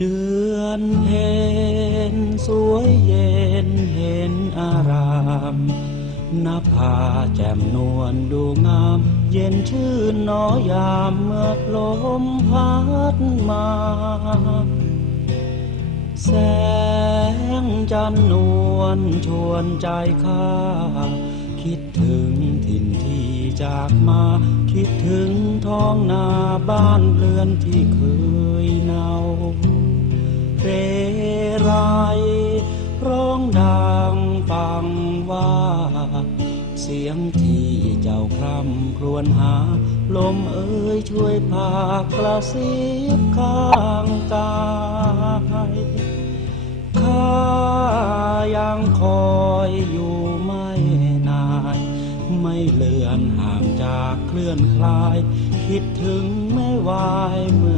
เดือนเพ็ญสวยเย็นเห็นอารามนภาแจ่มนวลดูงาม เย็นชื่นหนอยามเมื่อลมพัดมา แสงจันนวลชวนใจข้า คิดถึงถิ่นที่จากมา คิดถึงท้องนาบ้านเรือนที่เคย สียงที่เจ้าคร่ำครวญหา ลมเอ้ยช่วยพากระซิบข้างกายข้ายังคอยอยู่ไม่นาน ไม่เลือนห่างจากเคลื่อนคลาย คิดถึงไม่วายเมื่อ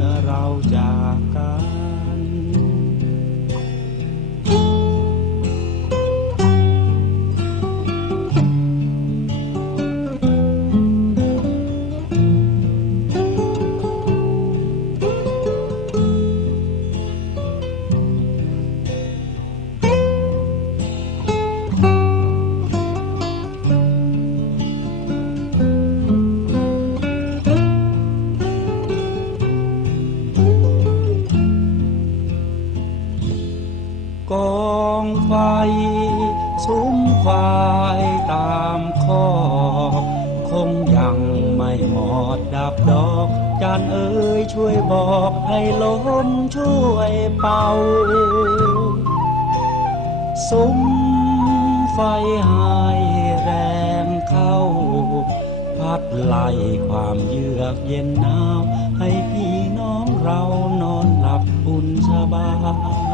ไฟซุ้มควายตามคอคงยังไม่หมดดับดอกจานเอ๋ยช่วยบอกให้ลมช่วยเป่าซุ้มไฟให้แรงเข้า พัดไล่ความเยือกเย็นหนาว ให้พี่น้องเรานอนหลับอุ่นสบาย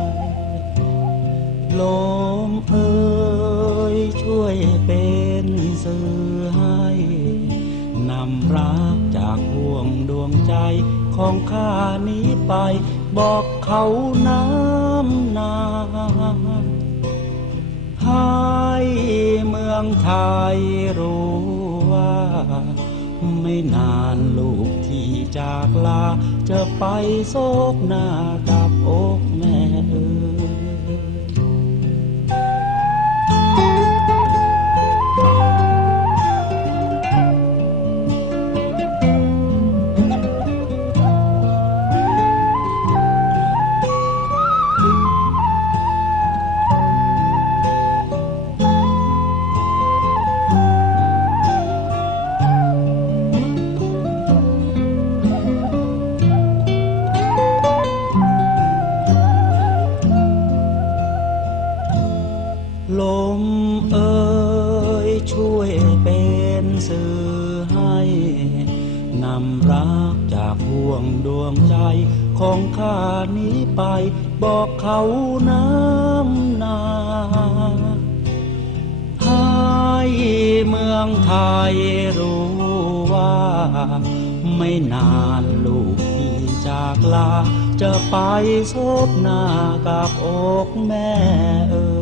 ลมเอ่ยช่วยเป็นสื่อให้นำรักจากห่วงดวงใจของข้านี้ไป บอกเขาน้ำนาให้เมืองไทยรู้ว่า ไม่นานลูกที่จากลา จะไปโศกหน้ากับอกแม่เอ๋ย ลมเอ่ยช่วยเป็นสื่อให้นำรักจากห่วงดวงใจของข้านี้ไป บอกเขาน้ำนาให้เมืองไทยรู้ว่า ไม่นานลูกที่จากลา จะไปซบหน้ากับอกแม่เอ๋